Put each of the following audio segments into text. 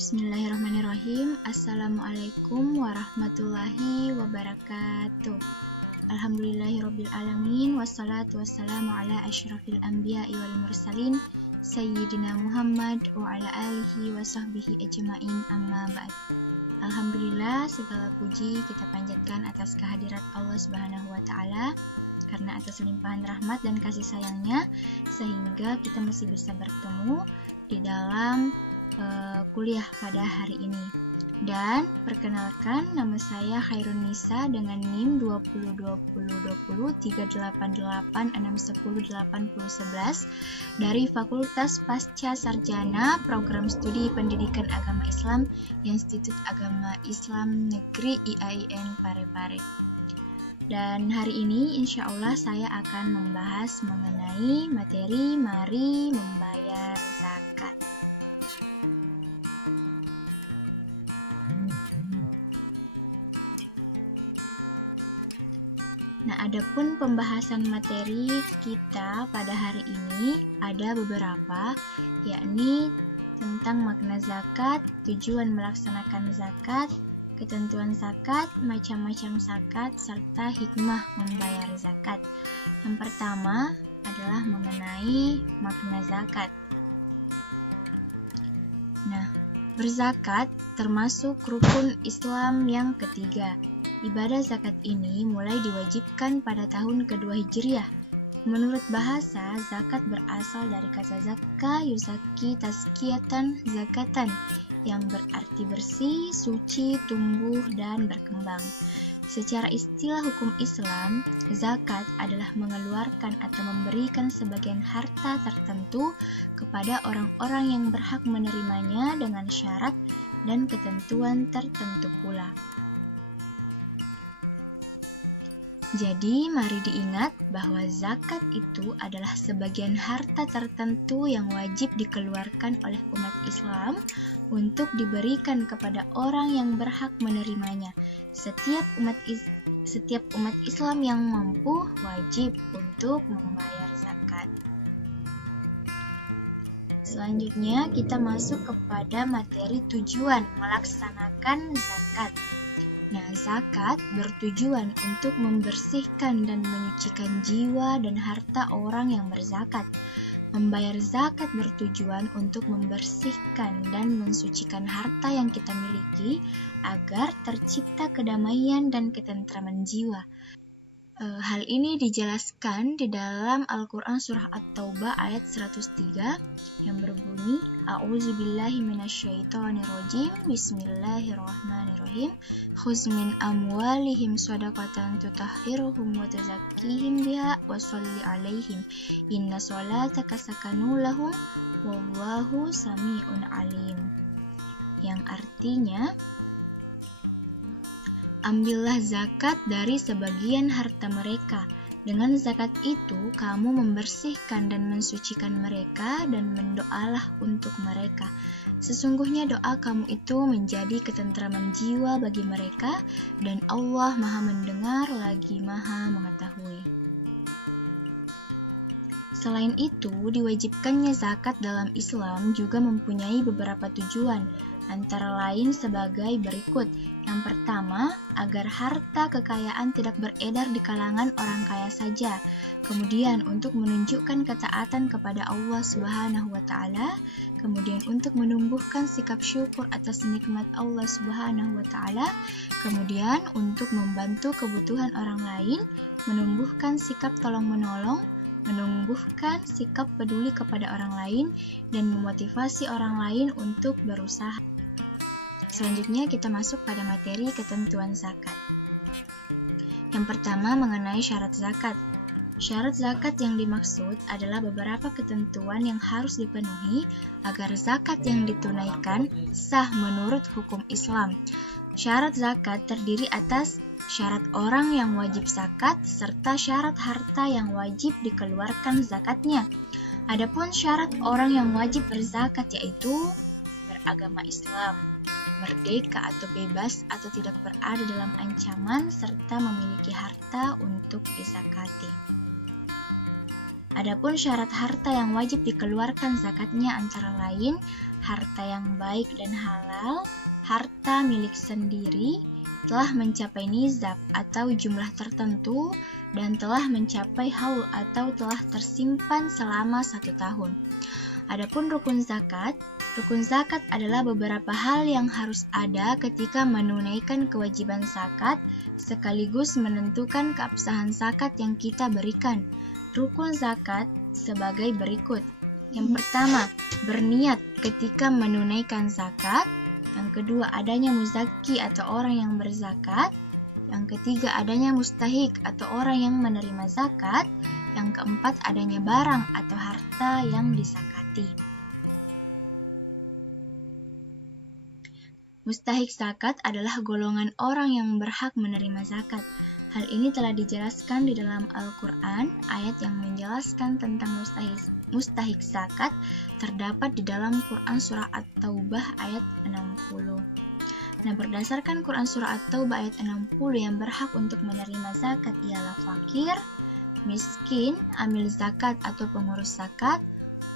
Bismillahirrahmanirrahim. Assalamualaikum warahmatullahi wabarakatuh. Alhamdulillahirabbil alamin wassalatu wassalamu ala asyrafil anbiya'i wal mursalin sayyidina Muhammad wa ala alihi wa sahbihi ajmain amma ba'd. Alhamdulillah, segala puji kita panjatkan atas kehadirat Allah Subhanahu wa taala karena atas limpahan rahmat dan kasih sayangnya sehingga kita masih bisa bertemu di dalam kuliah pada hari ini. Dan perkenalkan, nama saya Khairun Nisa dengan NIM 2020203886108011 dari Fakultas Pasca Sarjana Program Studi Pendidikan Agama Islam Institut Agama Islam Negeri IAIN Parepare. Dan hari ini insya Allah saya akan membahas mengenai materi mari membayar zakat. Nah, adapun pembahasan materi kita pada hari ini ada beberapa, yakni tentang makna zakat, tujuan melaksanakan zakat, ketentuan zakat, macam-macam zakat, serta hikmah membayar zakat. Yang pertama adalah mengenai makna zakat. Nah, berzakat termasuk rukun Islam yang ketiga. Ibadah zakat ini mulai diwajibkan pada tahun kedua Hijriah. Menurut bahasa, zakat berasal dari kata zakka yuzaki tazkiyatan zakatan, yang berarti bersih, suci, tumbuh, dan berkembang. Secara istilah hukum Islam, zakat adalah mengeluarkan atau memberikan sebagian harta tertentu kepada orang-orang yang berhak menerimanya dengan syarat dan ketentuan tertentu pula. Jadi, mari diingat bahwa zakat itu adalah sebagian harta tertentu yang wajib dikeluarkan oleh umat Islam untuk diberikan kepada orang yang berhak menerimanya. Setiap umat Islam yang mampu wajib untuk membayar zakat. Selanjutnya, kita masuk kepada materi tujuan melaksanakan zakat. Nah, zakat bertujuan untuk membersihkan dan menyucikan jiwa dan harta orang yang berzakat. Membayar zakat bertujuan untuk membersihkan dan mensucikan harta yang kita miliki agar tercipta kedamaian dan ketentraman jiwa. Hal ini dijelaskan di dalam Al-Quran Surah At-Taubah ayat 103 yang berbunyi A'udzubillahi minasyaitonirrajim Bismillahirrahmanirrahim Khuz min amwalihim shadaqatan tutahhiruhum wa tuzakkihim biha wa sholli alaihim inna sholataka sakanu lahum wallahu sami'un alim, yang artinya, ambillah zakat dari sebagian harta mereka. Dengan zakat itu, kamu membersihkan dan mensucikan mereka dan mendoalah untuk mereka. Sesungguhnya doa kamu itu menjadi ketentraman jiwa bagi mereka dan Allah Maha Mendengar lagi Maha Mengetahui. Selain itu, diwajibkannya zakat dalam Islam juga mempunyai beberapa tujuan, antara lain sebagai berikut. Yang pertama, agar harta kekayaan tidak beredar di kalangan orang kaya saja. Kemudian, untuk menunjukkan ketaatan kepada Allah Subhanahu wa taala. Kemudian, untuk menumbuhkan sikap syukur atas nikmat Allah Subhanahu wa taala. Kemudian, untuk membantu kebutuhan orang lain, menumbuhkan sikap tolong-menolong, menumbuhkan sikap peduli kepada orang lain, dan memotivasi orang lain untuk berusaha. Selanjutnya kita masuk pada materi ketentuan zakat. Yang pertama mengenai syarat zakat. Syarat zakat yang dimaksud adalah beberapa ketentuan yang harus dipenuhi agar zakat yang ditunaikan sah menurut hukum Islam. Syarat zakat terdiri atas syarat orang yang wajib zakat serta syarat harta yang wajib dikeluarkan zakatnya. Adapun syarat orang yang wajib berzakat yaitu beragama Islam, merdeka atau bebas atau tidak berada dalam ancaman serta memiliki harta untuk dizakati. Adapun syarat harta yang wajib dikeluarkan zakatnya antara lain harta yang baik dan halal, harta milik sendiri, telah mencapai nizab atau jumlah tertentu, dan telah mencapai haul atau telah tersimpan selama 1 tahun. Adapun rukun zakat adalah beberapa hal yang harus ada ketika menunaikan kewajiban zakat, sekaligus menentukan keabsahan zakat yang kita berikan. Rukun zakat sebagai berikut. Yang pertama, berniat ketika menunaikan zakat. Yang kedua, adanya muzaki atau orang yang berzakat. Yang ketiga, adanya mustahik atau orang yang menerima zakat. Yang keempat, adanya barang atau harta yang disakati. Mustahik zakat adalah golongan orang yang berhak menerima zakat. Hal ini telah dijelaskan di dalam Al-Quran. Ayat yang menjelaskan tentang mustahik zakat terdapat di dalam Quran Surah At-Taubah ayat 60. Nah, berdasarkan Quran Surah At-Taubah ayat 60, yang berhak untuk menerima zakat ialah fakir, miskin, amil zakat atau pengurus zakat,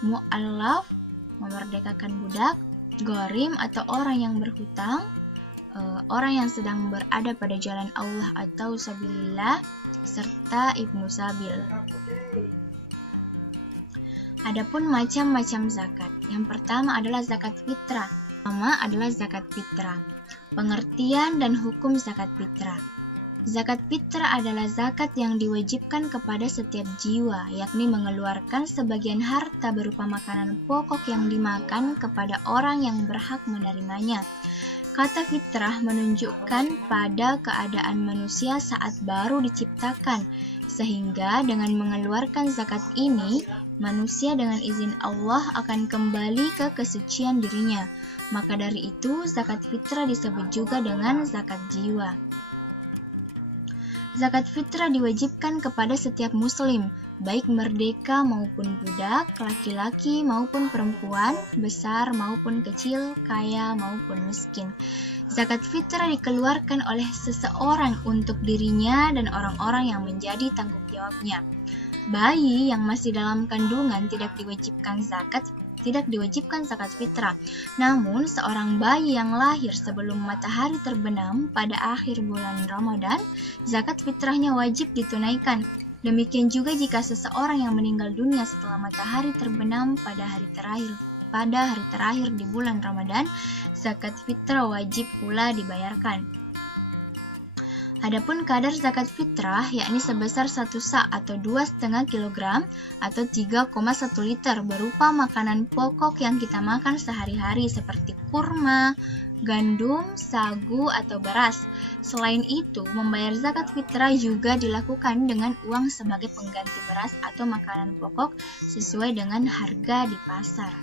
mu'allaf, memerdekakan budak, gharim atau orang yang berhutang, orang yang sedang berada pada jalan Allah atau sabilillah, serta ibnu sabil. Adapun macam-macam zakat. Yang pertama adalah zakat fitrah. Pengertian dan hukum zakat fitrah. Zakat fitrah adalah zakat yang diwajibkan kepada setiap jiwa, yakni mengeluarkan sebagian harta berupa makanan pokok yang dimakan kepada orang yang berhak menerimanya. Kata fitrah menunjukkan pada keadaan manusia saat baru diciptakan, sehingga dengan mengeluarkan zakat ini, manusia dengan izin Allah akan kembali ke kesucian dirinya. Maka dari itu, zakat fitrah disebut juga dengan zakat jiwa. Zakat fitrah diwajibkan kepada setiap muslim, baik merdeka maupun budak, laki-laki maupun perempuan, besar maupun kecil, kaya maupun miskin. Zakat fitrah dikeluarkan oleh seseorang untuk dirinya dan orang-orang yang menjadi tanggung jawabnya. Bayi yang masih dalam kandungan tidak diwajibkan zakat fitrah. Namun, seorang bayi yang lahir sebelum matahari terbenam pada akhir bulan Ramadan, zakat fitrahnya wajib ditunaikan. Demikian juga jika seseorang yang meninggal dunia setelah matahari terbenam pada hari terakhir di bulan Ramadan, zakat fitrah wajib pula dibayarkan. Adapun kadar zakat fitrah yakni sebesar 1 sa' atau 2,5 kg atau 3,1 liter berupa makanan pokok yang kita makan sehari-hari seperti kurma, gandum, sagu, atau beras. Selain itu, membayar zakat fitrah juga dilakukan dengan uang sebagai pengganti beras atau makanan pokok sesuai dengan harga di pasar.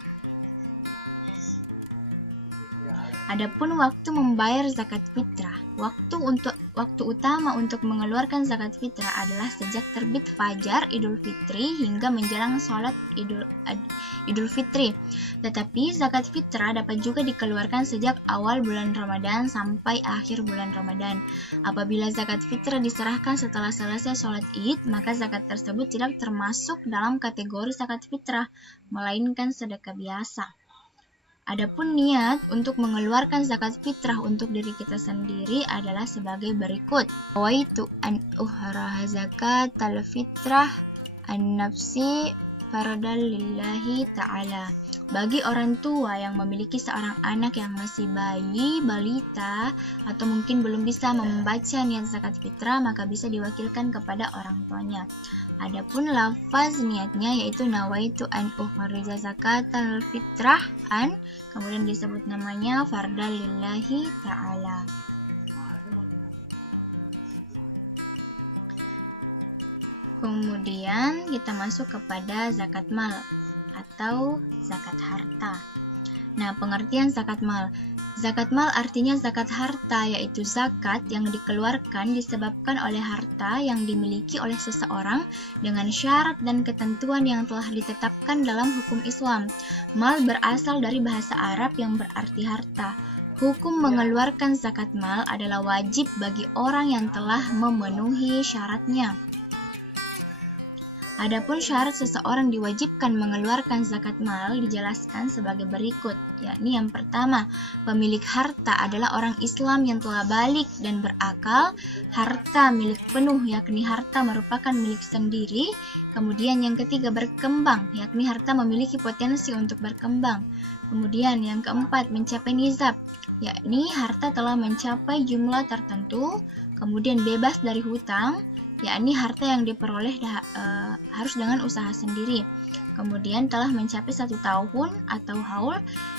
Adapun waktu membayar zakat fitrah, waktu utama untuk mengeluarkan zakat fitrah adalah sejak terbit fajar Idul Fitri hingga menjelang sholat Idul Fitri. Tetapi zakat fitrah dapat juga dikeluarkan sejak awal bulan Ramadan sampai akhir bulan Ramadan. Apabila zakat fitrah diserahkan setelah selesai sholat Id, maka zakat tersebut tidak termasuk dalam kategori zakat fitrah, melainkan sedekah biasa. Adapun niat untuk mengeluarkan zakat fitrah untuk diri kita sendiri adalah sebagai berikut. Nawaitu an uhraha zakat al-fitrah an-nafsi fardal lillahi ta'ala. Bagi orang tua yang memiliki seorang anak yang masih bayi, balita, atau mungkin belum bisa membaca niat zakat fitrah, maka bisa diwakilkan kepada orang tuanya. Adapun lafaz niatnya yaitu nawaitu an ukhrija zakatal fitrah an, kemudian disebut namanya fardal lillahi ta'ala. Kemudian kita masuk kepada zakat mal atau zakat harta. Nah, pengertian zakat mal. Zakat mal artinya zakat harta, yaitu zakat yang dikeluarkan disebabkan oleh harta yang dimiliki oleh seseorang dengan syarat dan ketentuan yang telah ditetapkan dalam hukum Islam. Mal berasal dari bahasa Arab yang berarti harta. Hukum mengeluarkan zakat mal adalah wajib bagi orang yang telah memenuhi syaratnya. Adapun syarat seseorang diwajibkan mengeluarkan zakat mal dijelaskan sebagai berikut, yakni yang pertama, pemilik harta adalah orang Islam yang telah balik dan berakal, harta milik penuh yakni harta merupakan milik sendiri. Kemudian yang ketiga, berkembang, yakni harta memiliki potensi untuk berkembang. Kemudian yang keempat, mencapai nizab, yakni harta telah mencapai jumlah tertentu. Kemudian bebas dari hutang, yakni harta yang diperoleh harus dengan usaha sendiri. Kemudian telah mencapai 1 tahun atau haul.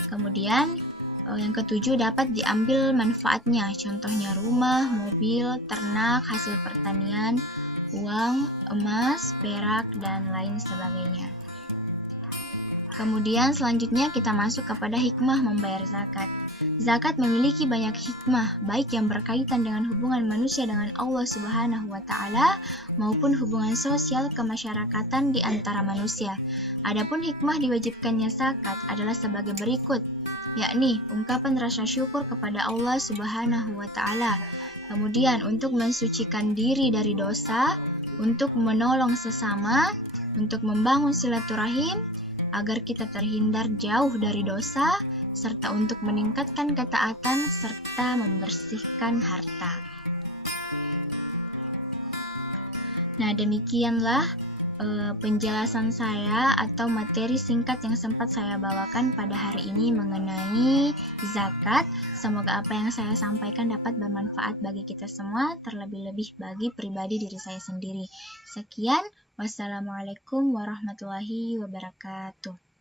Kemudian yang ketujuh, dapat diambil manfaatnya, contohnya rumah, mobil, ternak, hasil pertanian, uang, emas, perak, dan lain sebagainya. Kemudian selanjutnya kita masuk kepada hikmah membayar zakat. Zakat memiliki banyak hikmah, baik yang berkaitan dengan hubungan manusia dengan Allah Subhanahu wa Ta'ala maupun hubungan sosial kemasyarakatan di antara manusia. Adapun hikmah diwajibkannya zakat adalah sebagai berikut, yakni ungkapan rasa syukur kepada Allah Subhanahu wa Ta'ala. Kemudian untuk mensucikan diri dari dosa, untuk menolong sesama, untuk membangun silaturahim agar kita terhindar jauh dari dosa, serta untuk meningkatkan ketaatan serta membersihkan harta. Nah, demikianlah penjelasan saya atau materi singkat yang sempat saya bawakan pada hari ini mengenai zakat. Semoga apa yang saya sampaikan dapat bermanfaat bagi kita semua, terlebih-lebih bagi pribadi diri saya sendiri. Sekian, wassalamualaikum warahmatullahi wabarakatuh.